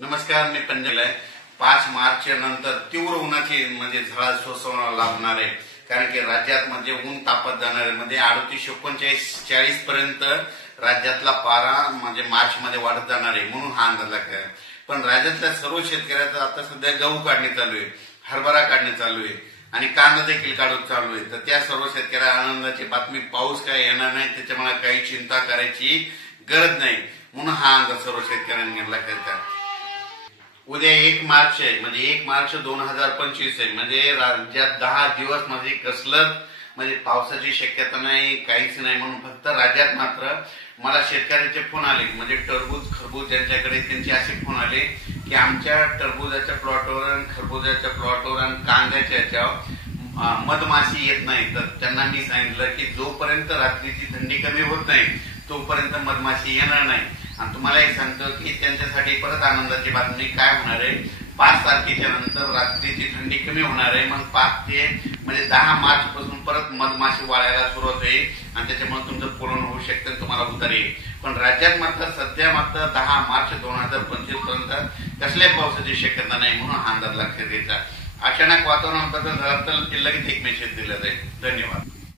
नमस्कार, मी पंजल आहे. 5 मार्च नंतर तीव्र उन्हाची म्हणजे झळा सोसावा लागणार आहे. कारण की राज्यात म्हणजे ऊन तापत जाणार आहे. म्हणजे 38-39-40 पर्यंत राज्यातला पारा म्हणजे मार्च मध्ये वाढत जाणार आहे, म्हणून हा अंदाज लागला. पण राज्यातल्या सर्व शेतकऱ्याचं आता सध्या गहू काढणी चालू आहे, हरभरा काढणी चालू आहे आणि कांदा देखील काढून चालू आहे. तर त्या सर्व शेतकऱ्या आनंदाची बातमी, पाऊस काय येणार नाही त्याच्यामुळे काही चिंता करायची गरज नाही, म्हणून हा अंदाज सर्व शेतकऱ्यांनी घेतला. उद्या 1 मार्च आहे, म्हणजे 1 मार्च 2025 आहे. म्हणजे राज्यात 10 दिवस म्हणजे कसलंच म्हणजे पावसाची शक्यता नाही, काहीच नाही. म्हणून फक्त राज्यात मात्र मला शेतकऱ्यांचे फोन आले, म्हणजे टरबूज खरबूज ज्यांच्याकडे त्यांचे असे फोन आले की आमच्या टरबूजाच्या प्लॉटवर आणि खरबूजाच्या प्लॉटवर आणि कांद्याच्या याच्यावर मधमाशी येत नाही. तर त्यांना मी सांगितलं की जोपर्यंत रात्रीची थंडी कमी होत नाही तोपर्यंत मधमाशी येणार नाही. आणि तुम्हाला एक सांगतो की त्यांच्यासाठी परत आनंदाची बातमी काय होणार आहे. 5 तारखेच्या नंतर रात्रीची थंडी कमी होणार आहे. मग 5 ते म्हणजे 10 मार्च पासून परत मधमाशी वाळायला सुरुवात होईल आणि त्याच्यामुळे तुमचं पूर्ण होऊ शकतं, तुम्हाला उतार येईल. पण राज्यात मात्र सध्या मात्र 10 मार्च 2025 पर्यंत कसल्याही पावसाची शक्यता नाही, म्हणून हा अंदाज लक्षात घ्यायचा. अचानक वातावरण बदल झाला तर लगेच एक मेसेज दिला जाईल. धन्यवाद.